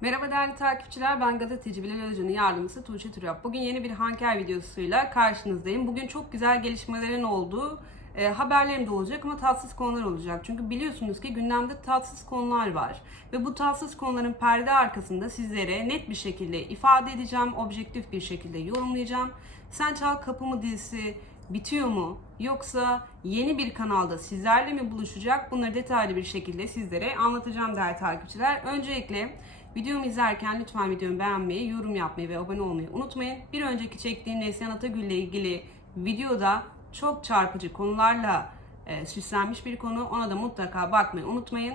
Merhaba değerli takipçiler, ben gazeteci Bilal Özcan'ın yardımcısı Tuğçe Türap. Bugün yeni bir Hanker videosuyla karşınızdayım. Bugün çok güzel gelişmelerin olduğu e, haberlerim de olacak ama tatsız konular olacak. Çünkü biliyorsunuz ki gündemde tatsız konular var. Ve bu tatsız konuların perde arkasında sizlere net bir şekilde ifade edeceğim, objektif bir şekilde yorumlayacağım. Sen Çal Kapımı dizisi bitiyor mu? Yoksa yeni bir kanalda sizlerle mi buluşacak? Bunları detaylı bir şekilde sizlere anlatacağım değerli takipçiler. Öncelikle videomu izlerken lütfen videomu beğenmeyi, yorum yapmayı ve abone olmayı unutmayın. Bir önceki çektiğim Neslihan Atagül ile ilgili videoda çok çarpıcı konularla e, süslenmiş bir konu. Ona da mutlaka bakmayı unutmayın.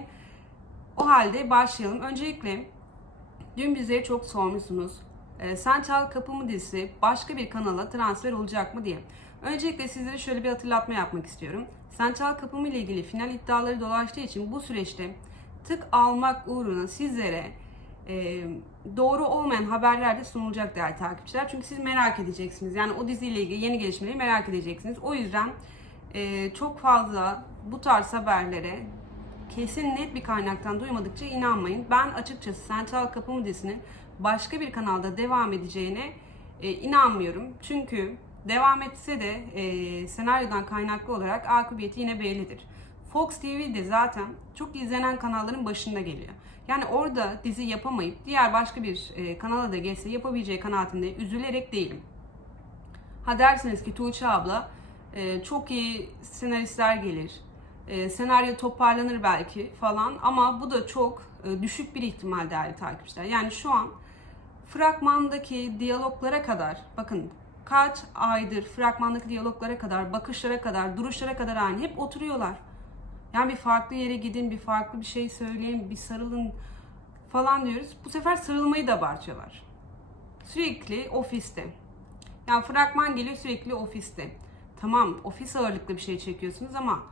O halde başlayalım. Öncelikle dün bize çok sormuşsunuz. E, Sen Çal Kapımı dizisi başka bir kanala transfer olacak mı diye. Öncelikle sizlere şöyle bir hatırlatma yapmak istiyorum. Sen Çal Kapımı ile ilgili final iddiaları dolaştığı için bu süreçte tık almak uğruna sizlere e, doğru olmayan haberler de sunulacak değerli takipçiler. Çünkü siz merak edeceksiniz. Yani o diziyle ilgili yeni gelişmeleri merak edeceksiniz. O yüzden e, çok fazla bu tarz haberlere kesin net bir kaynaktan duymadıkça inanmayın. Ben açıkçası Sen Çal Kapımı dizisinin başka bir kanalda devam edeceğine e, inanmıyorum. Çünkü devam etse de e, senaryodan kaynaklı olarak akıbeti yine bellidir. Fox TV de zaten çok izlenen kanalların başında geliyor. Yani orada dizi yapamayıp diğer başka bir e, kanala da geçse yapabileceği kanaatinde üzülerek değilim. Ha derseniz ki Tuğçe abla e, çok iyi senaristler gelir. E, senaryo toparlanır belki falan ama bu da çok e, düşük bir ihtimal değerli takipçiler. Yani şu an fragmandaki diyaloglara kadar bakın kaç aydır fragmandaki diyaloglara kadar, bakışlara kadar, duruşlara kadar aynı. Hep oturuyorlar. Yani bir farklı yere gidin, bir farklı bir şey söyleyin, bir sarılın falan diyoruz. Bu sefer sarılmayı da abartıyorlar. Sürekli ofiste. Yani fragman geliyor sürekli ofiste. Tamam ofis ağırlıklı bir şey çekiyorsunuz ama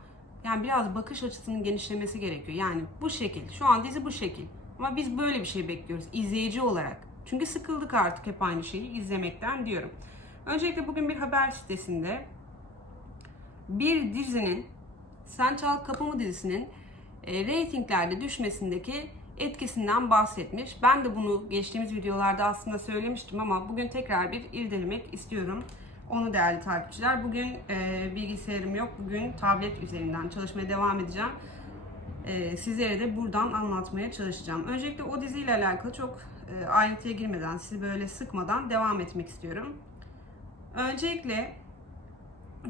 yani biraz bakış açısının genişlemesi gerekiyor. Yani bu şekil. Şu an dizi bu şekil. Ama biz böyle bir şey bekliyoruz izleyici olarak. Çünkü sıkıldık artık hep aynı şeyi izlemekten diyorum. Öncelikle bugün bir haber sitesinde bir dizinin Sen Çal Kapımı dizisinin e, reytinglerde düşmesindeki etkisinden bahsetmiş. Ben de bunu geçtiğimiz videolarda aslında söylemiştim ama bugün tekrar bir irdelemek istiyorum. Onu değerli takipçiler. Bugün e, bilgisayarım yok. Bugün tablet üzerinden çalışmaya devam edeceğim. E, sizlere de buradan anlatmaya çalışacağım. Öncelikle o diziyle alakalı çok e, ayrıntıya girmeden, sizi böyle sıkmadan devam etmek istiyorum. Öncelikle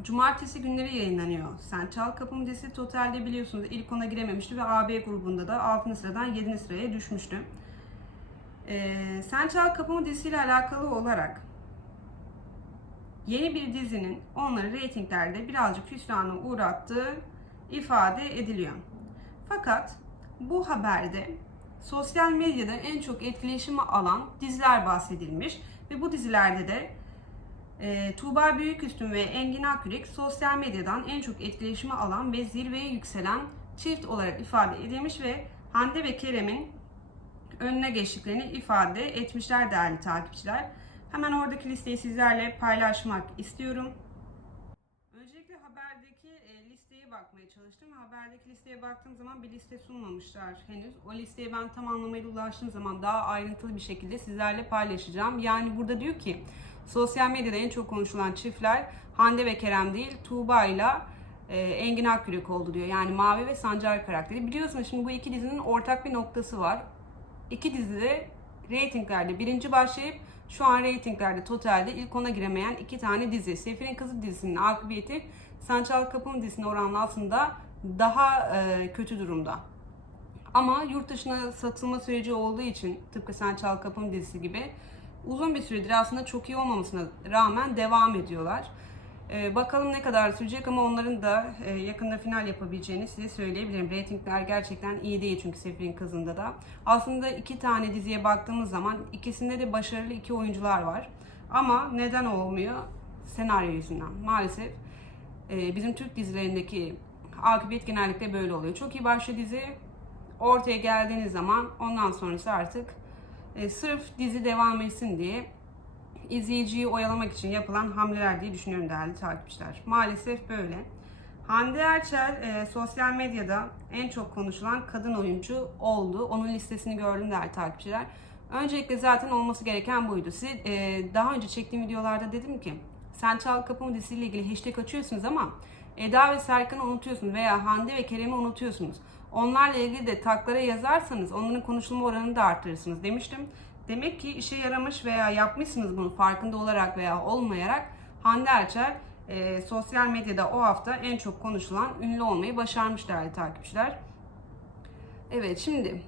Cumartesi günleri yayınlanıyor. Sen Çal Kapım dizisi totalde biliyorsunuz ilk ona girememişti ve AB grubunda da 6. sıradan 7. sıraya düşmüştü. Ee, Sen Çal Kapımı dizisiyle alakalı olarak yeni bir dizinin onları reytinglerde birazcık hüsrana uğrattığı ifade ediliyor. Fakat bu haberde sosyal medyada en çok etkileşimi alan diziler bahsedilmiş ve bu dizilerde de e, Tuğba Büyüküstün ve Engin Akyürek sosyal medyadan en çok etkileşimi alan ve zirveye yükselen çift olarak ifade edilmiş ve Hande ve Kerem'in önüne geçtiklerini ifade etmişler değerli takipçiler. Hemen oradaki listeyi sizlerle paylaşmak istiyorum. Öncelikle haberdeki e, listeye bakmaya çalıştım. Haberdeki listeye baktığım zaman bir liste sunmamışlar henüz. O listeye ben tam anlamıyla ulaştığım zaman daha ayrıntılı bir şekilde sizlerle paylaşacağım. Yani burada diyor ki sosyal medyada en çok konuşulan çiftler Hande ve Kerem değil Tuğba ile e, Engin Akyürek oldu diyor. Yani Mavi ve Sancar karakteri. Biliyorsunuz şimdi bu iki dizinin ortak bir noktası var. İki dizide reytinglerde birinci başlayıp şu an reytinglerde totalde ilk ona giremeyen iki tane dizi. Sefir'in Kızı dizisinin akıbiyeti Sançal Kapım dizisine oranla aslında daha e, kötü durumda. Ama yurt dışına satılma süreci olduğu için tıpkı Sen Çal Kapım dizisi gibi uzun bir süredir aslında çok iyi olmamasına rağmen devam ediyorlar. Ee, bakalım ne kadar sürecek ama onların da e, yakında final yapabileceğini size söyleyebilirim. Ratingler gerçekten iyi değil çünkü Sefir'in kızında da. Aslında iki tane diziye baktığımız zaman ikisinde de başarılı iki oyuncular var. Ama neden olmuyor? Senaryo yüzünden. Maalesef e, bizim Türk dizilerindeki akıbet genellikle böyle oluyor. Çok iyi başlı dizi ortaya geldiğiniz zaman ondan sonrası artık e, sırf dizi devam etsin diye izleyiciyi oyalamak için yapılan hamleler diye düşünüyorum değerli takipçiler. Maalesef böyle. Hande Erçel e, sosyal medyada en çok konuşulan kadın oyuncu oldu. Onun listesini gördüm değerli takipçiler. Öncelikle zaten olması gereken buydu. Siz, e, daha önce çektiğim videolarda dedim ki Sen Çal Kapımı dizisiyle ilgili hashtag açıyorsunuz ama Eda ve Serkan'ı unutuyorsunuz veya Hande ve Kerem'i unutuyorsunuz. Onlarla ilgili de taklara yazarsanız onların konuşulma oranını da arttırırsınız demiştim. Demek ki işe yaramış veya yapmışsınız bunu farkında olarak veya olmayarak Hande Erçel e, sosyal medyada o hafta en çok konuşulan ünlü olmayı başarmış değerli takipçiler. Evet şimdi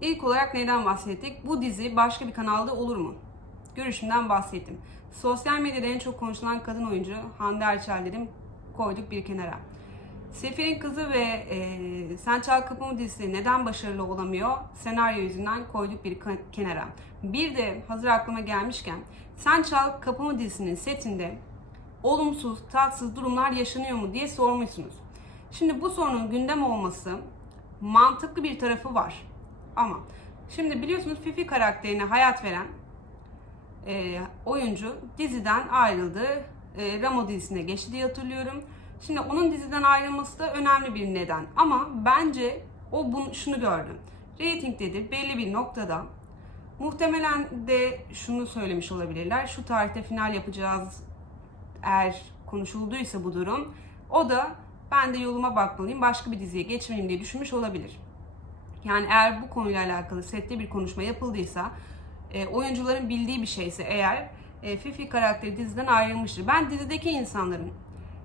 ilk olarak neden bahsettik? Bu dizi başka bir kanalda olur mu? Görüşümden bahsettim. Sosyal medyada en çok konuşulan kadın oyuncu Hande Erçel dedim koyduk bir kenara. Sefir'in kızı ve e, Sen Çal Kapımı dizisi neden başarılı olamıyor? Senaryo yüzünden koyduk bir kenara. Bir de hazır aklıma gelmişken Sen Çal Kapımı dizisinin setinde olumsuz, tatsız durumlar yaşanıyor mu diye sormuşsunuz. Şimdi bu sorunun gündem olması mantıklı bir tarafı var. Ama şimdi biliyorsunuz Fifi karakterine hayat veren e, oyuncu diziden ayrıldı. E, Ramo dizisine geçti diye hatırlıyorum. Şimdi onun diziden ayrılması da önemli bir neden. Ama bence o bunu, şunu gördü. Rating dedi belli bir noktada. Muhtemelen de şunu söylemiş olabilirler. Şu tarihte final yapacağız eğer konuşulduysa bu durum. O da ben de yoluma bakmalıyım başka bir diziye geçmeyeyim diye düşünmüş olabilir. Yani eğer bu konuyla alakalı sette bir konuşma yapıldıysa, e, oyuncuların bildiği bir şeyse eğer e, Fifi karakteri diziden ayrılmıştır. Ben dizideki insanların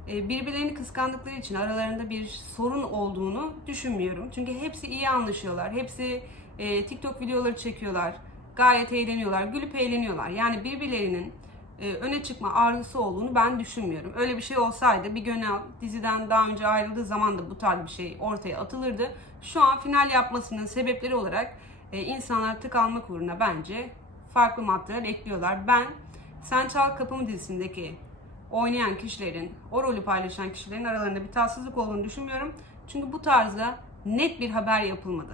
birbirlerini kıskandıkları için aralarında bir sorun olduğunu düşünmüyorum. Çünkü hepsi iyi anlaşıyorlar. Hepsi e, TikTok videoları çekiyorlar. Gayet eğleniyorlar. Gülüp eğleniyorlar. Yani birbirlerinin e, öne çıkma arzusu olduğunu ben düşünmüyorum. Öyle bir şey olsaydı bir Gönel diziden daha önce ayrıldığı zaman da bu tarz bir şey ortaya atılırdı. Şu an final yapmasının sebepleri olarak e, insanlar tık almak uğruna bence farklı maddeler ekliyorlar. Ben Sen Çal Kapımı dizisindeki oynayan kişilerin, o rolü paylaşan kişilerin aralarında bir tatsızlık olduğunu düşünmüyorum. Çünkü bu tarzda net bir haber yapılmadı.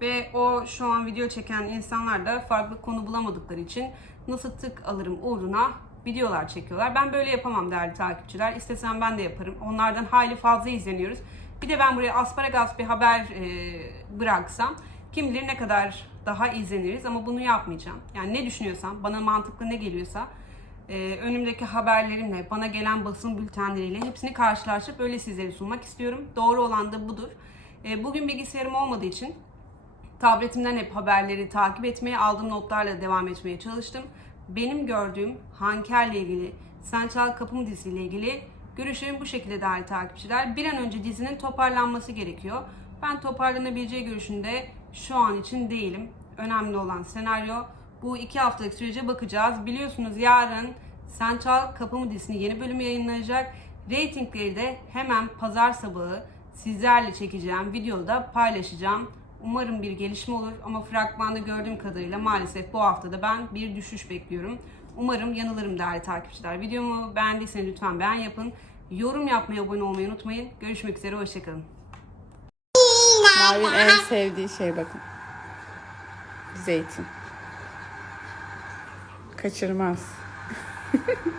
Ve o şu an video çeken insanlar da farklı konu bulamadıkları için nasıl tık alırım uğruna videolar çekiyorlar. Ben böyle yapamam değerli takipçiler. İstesem ben de yaparım. Onlardan hayli fazla izleniyoruz. Bir de ben buraya asparagas bir haber e, bıraksam kim bilir ne kadar daha izleniriz ama bunu yapmayacağım. Yani ne düşünüyorsam, bana mantıklı ne geliyorsa e, önümdeki haberlerimle, bana gelen basın bültenleriyle hepsini karşılaştırıp öyle sizlere sunmak istiyorum. Doğru olan da budur. E, bugün bilgisayarım olmadığı için tabletimden hep haberleri takip etmeye, aldığım notlarla devam etmeye çalıştım. Benim gördüğüm Hanker'le ilgili, Sen Çal Kapımı dizisiyle ilgili görüşlerim bu şekilde değerli takipçiler. Bir an önce dizinin toparlanması gerekiyor. Ben toparlanabileceği görüşünde şu an için değilim. Önemli olan senaryo. Bu iki haftalık sürece bakacağız. Biliyorsunuz yarın Sen Çal Kapımı dizisinin yeni bölümü yayınlanacak. Ratingleri de hemen pazar sabahı sizlerle çekeceğim videoda paylaşacağım. Umarım bir gelişme olur ama fragmanda gördüğüm kadarıyla maalesef bu haftada ben bir düşüş bekliyorum. Umarım yanılırım değerli takipçiler. Videomu beğendiyseniz lütfen beğen yapın. Yorum yapmayı, abone olmayı unutmayın. Görüşmek üzere, hoşçakalın. Mavi'nin en sevdiği şey bakın. Zeytin. Kaçırmaz.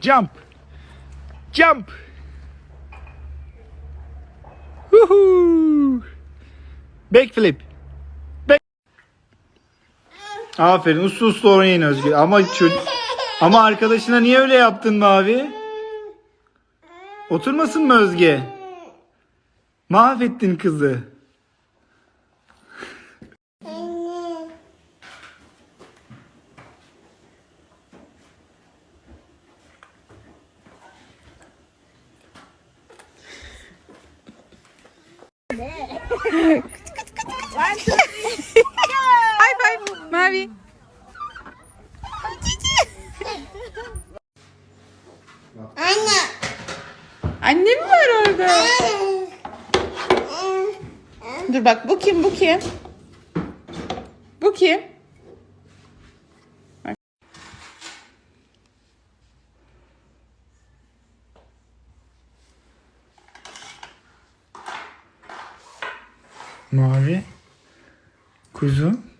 Jump. Jump. Woohoo. Backflip. Back. Aferin uslu uslu oynayın Özgür. Ama. Ama arkadaşına niye öyle yaptın Mavi? Oturmasın mı Özge? Mahvettin kızı. High five. Mavi. Anne. Anne mi var orada? Dur bak bu kim bu kim? Bu kim? Bak. Mavi. Kuzu.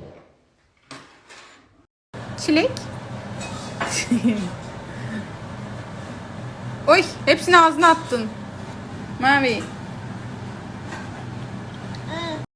çilek. Oy hepsini ağzına attın. Mavi.